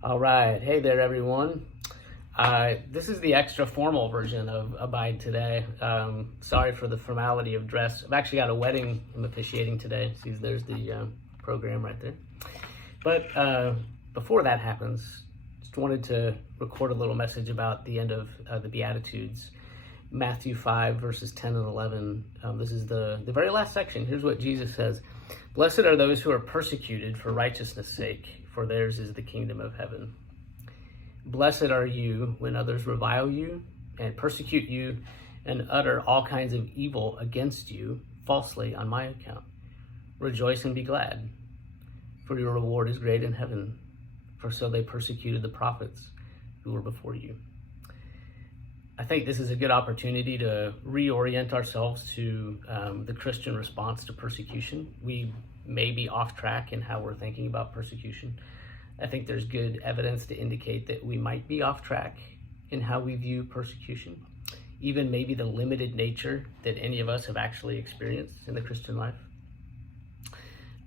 All right. Hey there, everyone. This is the extra formal version of Abide Today. Sorry for the formality of dress. I've actually got a wedding I'm officiating today. See, there's the program right there. But before that happens, just wanted to record a little message about the end of the Beatitudes. Matthew 5, verses 10 and 11. This is the very last section. Here's what Jesus says. Blessed are those who are persecuted for righteousness' sake, for theirs is the kingdom of heaven. Blessed are you when others revile you and persecute you and utter all kinds of evil against you falsely on my account. Rejoice and be glad, for your reward is great in heaven, for so they persecuted the prophets who were before you. I think this is a good opportunity to reorient ourselves to the Christian response to persecution. We may be off track in how we're thinking about persecution. I think there's good evidence to indicate that we might be off track in how we view persecution, even maybe the limited nature that any of us have actually experienced in the Christian life.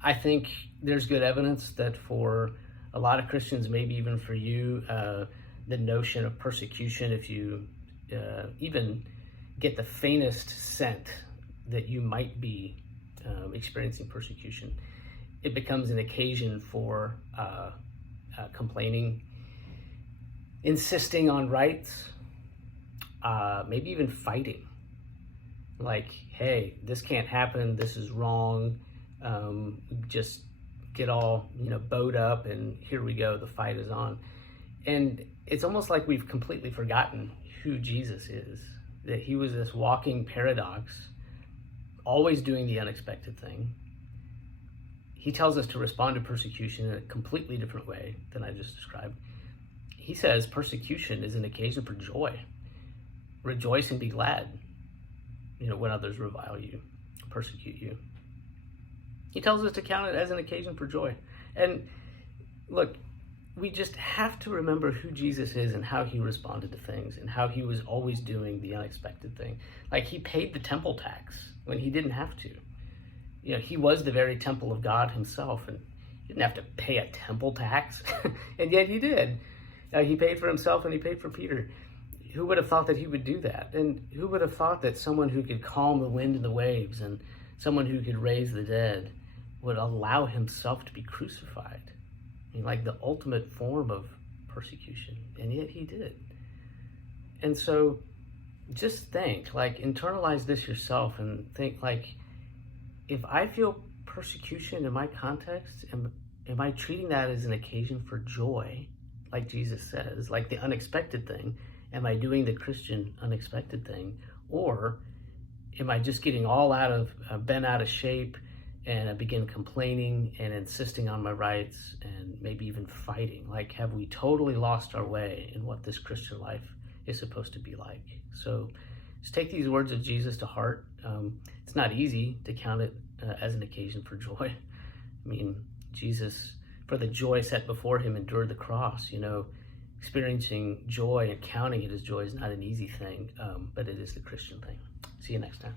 I think there's good evidence that for a lot of Christians, maybe even for you, the notion of persecution, if you even get the faintest scent that you might be experiencing persecution, it becomes an occasion for complaining, insisting on rights, maybe even fighting. Like, hey, this can't happen, this is wrong, just get all bowed up and here we go, the fight is on. And it's almost like we've completely forgotten who Jesus is, that he was this walking paradox, always doing the unexpected thing. He tells us to respond to persecution in a completely different way than I just described. He says persecution is an occasion for joy. Rejoice and be glad, when others revile you, persecute you. He tells us to count it as an occasion for joy. And look, we just have to remember who Jesus is and how he responded to things and how he was always doing the unexpected thing. Like, he paid the temple tax when he didn't have to. He was the very temple of God himself, and he didn't have to pay a temple tax, and yet he did. He paid for himself and he paid for Peter. Who would have thought that he would do that? And who would have thought that someone who could calm the wind and the waves and someone who could raise the dead would allow himself to be crucified? Like the ultimate form of persecution, and yet he did. And so just think, internalize this yourself and think, if I feel persecution in my context, am I treating that as an occasion for joy, like Jesus says, like the unexpected thing? Am I doing the Christian unexpected thing? Or am I just getting all bent out of shape, and I begin complaining and insisting on my rights and maybe even fighting? Have we totally lost our way in what this Christian life is supposed to be like? So just take these words of Jesus to heart. It's not easy to count it as an occasion for joy. Jesus, for the joy set before him, endured the cross. Experiencing joy and counting it as joy is not an easy thing, but it is the Christian thing. See you next time.